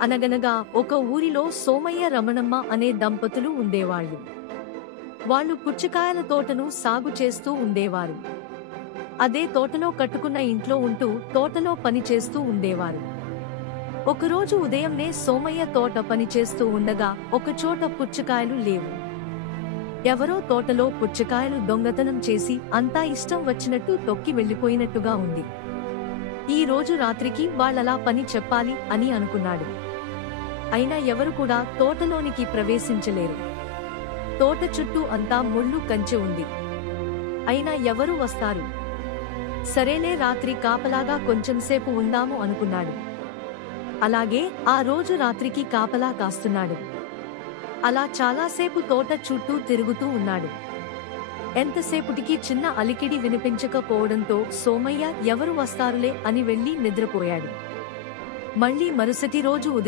అనగనగా ఒక ఊరిలో సోమయ్య రమణమ్మ అనే దంపతులు ఉండేవాళ్ళు. వాళ్ళు పుచ్చకాయల తోటను సాగు చేస్తూ ఉండేవారు. అదే తోటలో కట్టుకున్న ఇంట్లో ఉంటూ తోటలో పని చేస్తూ ఉండేవారు. ఒకరోజు ఉదయంనే సోమయ్య తోట పని చేస్తూ ఉండగా ఒకచోట పుచ్చకాయలు లేవు. ఎవరో తోటలో పుచ్చకాయలు దొంగతనం చేసి అంతా ఇష్టం వచ్చినట్టు తొక్కి వెళ్లిపోయినట్టుగా ఉంది. ఈ రోజు రాత్రికి వాళ్ళలా పని చెప్పాలి అని అనుకున్నాడు. అయినా ఎవరు కూడా తోటలోనికి ప్రవేశించలేరు. తోట చుట్టూ అంతా ముళ్ళు కంచె ఉంది. అయినా ఎవరు వస్తారు? సరేలే, రాత్రి కాపలాగా కొంచెంసేపు ఉందాము అనుకున్నాడు. అలాగే ఆ రోజు రాత్రికి కాపలా కాస్తున్నాడు. అలా చాలాసేపు తోట చుట్టూ తిరుగుతూ ఉన్నాడు. ఎంతసేపుటికి చిన్న అలికిడి వినిపించకపోవడంతో సోమయ్య ఎవరు వస్తారులే అని వెళ్లి నిద్రపోయాడు. మళ్లీ మరుసటి రోజు